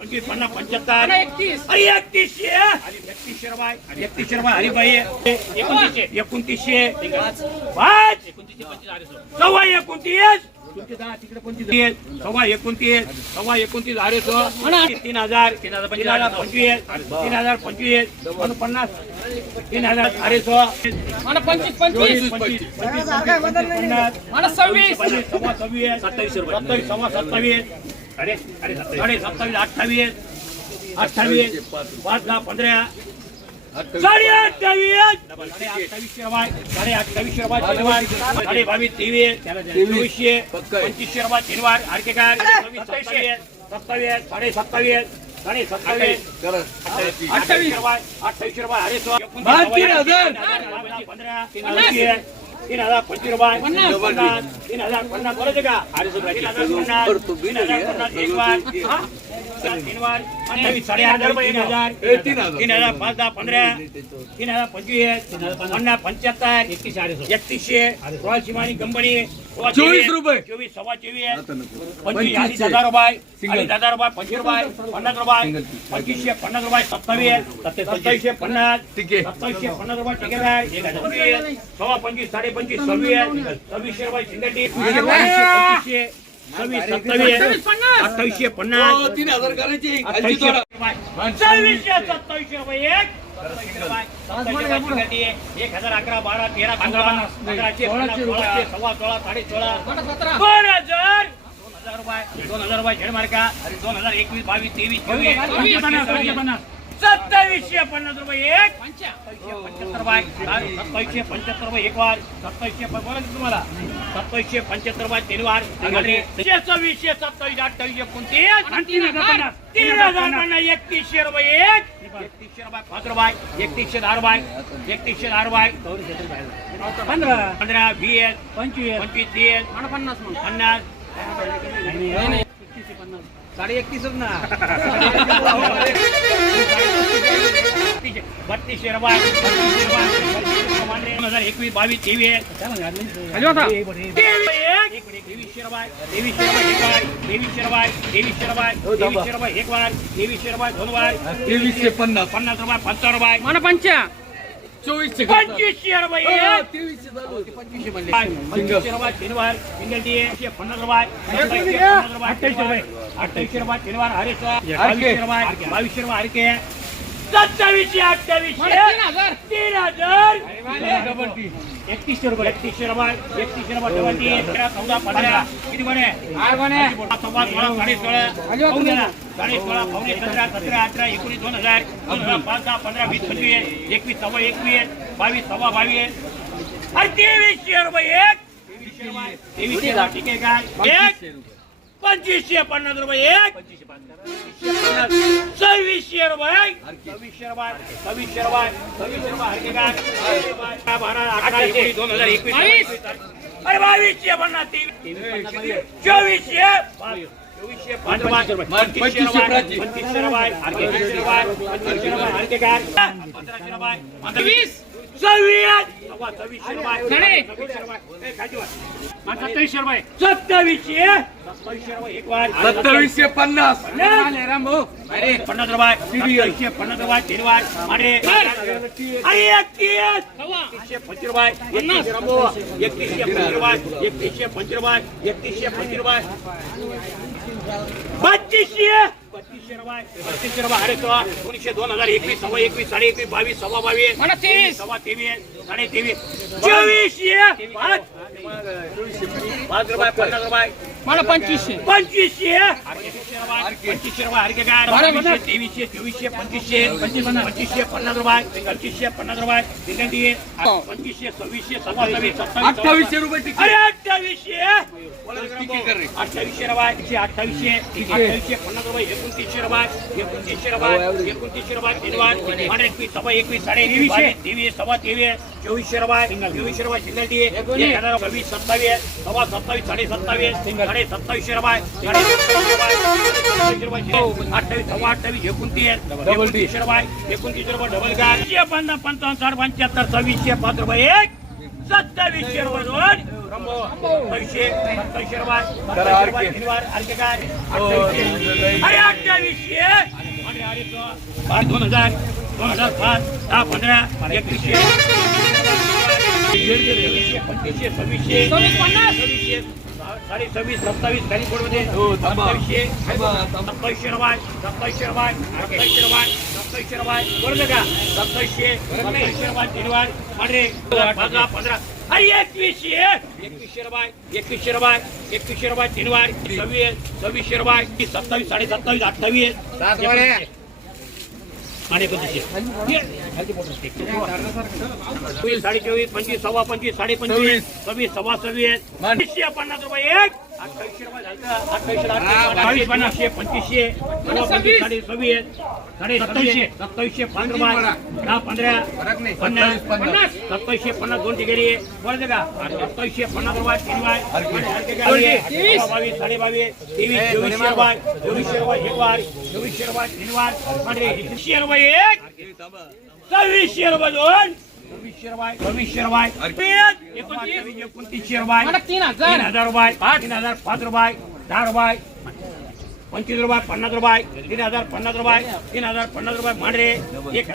पंचवीस पन्नास पंच्याहत्तर. अरे एकतीसशे आणि एकतीसशे आणि एकतीसशे रुपये हरिबाई एकोणतीसशे. एकोणतीसशे. पाच. सव्वा एकोणतीस. तुमचे दहा तिकडे पंचवीस सव्वा एकोणतीस. सव्वा एकोणतीस अरे सो तीन हजार. तीन हजार पंचवीस. तीन हजार पंचवीस. पन्नास तीन हजार अरे सो पंचवीस पंचवीस. पंचवीस पंचवीस पन्नास सव्वीस. पंचवीस सव्वा सव्वीस. सत्तावीस सत्तावीस सव्वा सत्तावीस. अरे साडे सत्तावीस अठ्ठावीस अठ्ठावीस पाच दहा पंधरा. साडे अठ्ठावीस. साडे अठ्ठावीसशे रुपये साडे अठ्ठावीसशे रुपये साडे बावीस तेवीस चोवीसशे पंचवीसशे रुपये तीन वार आरकेकार सत्तावीस सत्तावीस साडे सत्तावीस साडे सत्तावीस. अठ्ठावीस रुपये अठ्ठावीसशे रुपये अरे. पंधरा तीन हजार पंचवीस रुपये पन्नास तीन हजार पन्नास बरोबर का तीन हजार पन्नास तीन हजार पन्नास एक वार हा? तीन वार अठ्ठावीस साडे आठ रुपये तीन हजार तीन हजार. तीन हजार पाच दहा पंधरा तीन हजार पंचवीस पन्नास पंच्याहत्तर एकतीसशे एकतीसशे रॉयल शिमानी कंपनी सव्वा चोवीस रुपये. चोवीस सव्वा चोवीस पंचवीस अडीच हजार रुपये अडीच हजार रुपये पंचवीस रुपये पन्नास रुपये पंचवीसशे पन्नास रुपये सत्तावीस सत्तावीसशे पन्नास ठीक आहे. सत्तावीसशे पन्नास रुपये ठीक आहे पंचवीस सव्वा पंचवीस साडे पंचवीस सव्वीस सव्वीसशे रुपये सिंगटी पंचवीसशे सव्वीस सत्तावीस. अठ्ठावीसशे पन्नास. तीन हजार करायची. खालची थोडा. सव्वीसशे सत्तावीसशे रुपये एक. एक. हजार अकरा बारा तेरा पंधरा पंधराशे पन्नास सोळाशे सव्वा सोळा साडे सोळा. दोन हजार. दोन हजार रुपये दोन हजार रुपये झेड मार्का. दोन हजार एकवीस बावीस तेवीस चोवीस. पंचवीस, सत्तावीसशे पन्नास रुपये एक. पंच्याहत्तर रुपये सत्तावीसशे पंच्याहत्तर रुपये एक वार. सत्तावीसशे बोला तुम्हाला? सत्तावीसशे पंच्याहत्तर रुपये तीन वार. सव्वीसशे सत्तावीस अठ्ठावीस एकोणतीस तीन हजार तीन हजार पन्नास. एकतीसशे रुपये एक. एकतीसशे रुपये पाच रुपये एकतीसशे दहा रुपये एकतीसशे दहा रुपये पंधरा. पंधरा वीस पंचवीस. पंचवीस तीस. पन्नास पन्नास. साडे एकतीसच ना बत्तीसशे रुपये बत्तीसशे रुपये दोन हजार एकवीस बावीस तेवीस तेवीसशे रुपये तेवीसशे रुपये एक वार तेवीसशे रुपये तेवीसशे रुपये तेवीसशे रुपये एक वार तेवीसशे रुपये दोन वार तेवीसशे चोवीसशे पंचवीसशे रुपये. पंचवीसशे रुपये तीन वार सिंगल. टी एकशे पन्नास रुपये अठ्ठावीसशे रुपये अठ्ठावीसशे रुपये तीन वार हरेश बावीसशे रुपये बावीसशे रुपये हरके सत्तावीसशे अठ्ठावीसशे तीन हजार. एकतीसशे रुपये एकतीसशे रुपये एकतीसशे रुपये डबल चौदा पंधरा. किती बने सव्वा सोळा साडे सोळा. साडे सोळा पावणे सतरा सतरा अठरा एकोणीस दोन हजार दोन हजार पाच दहा पंधरा वीस पंचवीस एकवीस सव्वा एकवीस बावीस सव्वा बावीस. अरे तेवीसशे रुपये एक. तेवीसशे ठीक आहे काय एक. पंचवीसशे पन्नास रुपये एक. सव्वीसशे रुपये सव्वीसशे रुपये सव्वीसशे रुपये सव्वीसशे रुपये हरके काय बारा अकरा एकोणीस दोन हजार एकवीस अरे बावीसशे पन्नास तेवीस. चोवीसशे. सत्तावीसशे सत्तावीसशे सत्तावीसशे पन्नास अरे पन्नास रुपये सत्तावीसशे पन्नास रुपये तीन अरे अरे एकतीस! एकतीसशे पंचवीस रुपये एकतीसशे रंबो एकतीसशे पंचवीस रुपये एकतीसशे पंचवीस रुपये एकतीसशे पंचवीस रुपये बत्तीसशे! बत्तीसशे रुपये बत्तीसशे रुपये अरे सव्वा एकोणीसशे दोन हजार एकवीस सव्वा एकवीस साडे एकवीस बावीस सव्वा बावीस. तेवीस सव्वा तेवीस साडे तेवीस. चोवीसशे पाच पाच रुपये पन्नास रुपये मला पंचवीसशे. पंचवीसशे? तेवीसशे चोवीसशे पंचवीसशे पंचवीस पंचवीसशे पन्नास रुपये पंचवीसशे पन्नास रुपये तिकडे पंचवीसशे सव्वीसशे सत्तावीस अठ्ठावीसशे रुपये. अरे अठ्ठावीसशे. अठ्ठावीसशे रुपये एकशे अठ्ठावीसशे अठ्ठावीसशे पन्नास रुपये एकोणतीसशे रुपये एकोणतीसशे रुपये एकोणतीसशे रुपये तीन आणि एकवीस सव्वा एकवीस साडे तेवीसशे. तेवीस सव्वा तेवीस चोवीसशे रुपये चोवीसशे रुपये सिंगल हजार सव्वीस सत्तावीस सव्वा सत्तावीस साडे सत्तावीस. रुपये साडे सत्तावीसशे रुपये अठ्ठावीस सव्वा अठ्ठावीस एकोणतीस एकोणतीसशे रुपये एकोणतीसशे रुपये डबल एकशे पन्नास पंचावन्न साठ पंच्याहत्तर सव्वीसशे पाच रुपये एक सत्तावीसशे रुपये दोन आणखी काय अठ्ठावीसशे अरे अठ्ठावीसशे दोन हजार दोन हजार पाच दहा पंधरा एकवीसशे. सव्वीसशे सव्वीस, सव्वीसशे साडे सव्वीस सत्तावीस काही कोडमध्ये सत्तावीसशे सत्तावीसशे रुपये सत्तावीसशे रुपये सत्तावीसशे सत्तावीसशे बरोबर का सत्तावीसशे सत्तावीसशे रुपये तीन वार पांढरे पंधरा पंधरा अरे एकवीसशे एकवीसशे रुपये एकवीसशे रुपये एकवीसशे रुपये तीन वार सव्वीस सव्वीसशे रुपये सत्तावीस साडे सत्तावीस अठ्ठावीस आणि साडे चोवीस पंचवीस सव्वा पंचवीस साडे पंचवीस सव्वीस सव्वा सव्वीस पन्नास रुपये एक अठ्ठावीसशे रुपये अठ्ठावीसशे अठ्ठावीस पन्नासशे पंचवीसशे सव्वा साडे सव्वीस साडे सत्तावीसशे सत्तावीसशे पाच रुपये दहा पंधरा पन्नास पन्नास. सत्तावीसशे पन्नास दोन ठिकाणी बरं का सत्तावीसशे पन्नास रुपये तीन रुपये बावीस साडे बावीस तेवीस चोवीसशे रुपये चोवीसशे रुपये एक वार चोवीसशे रुपये तीन वार म्हणजे एकवीसशे रुपये एक सव्वीसशे रुपये दोन सव्वीसशे रुपये सव्वीसशे रुपये एकोणतीस एकोणतीसशे रुपये मला तीन हजार. तीन हजार रुपये तीन हजार पाच रुपये दहा रुपये पंचवीस रुपये पन्नास रुपये तीन हजार पन्नास रुपये तीन हजार पन्नास रुपये मांडरे एक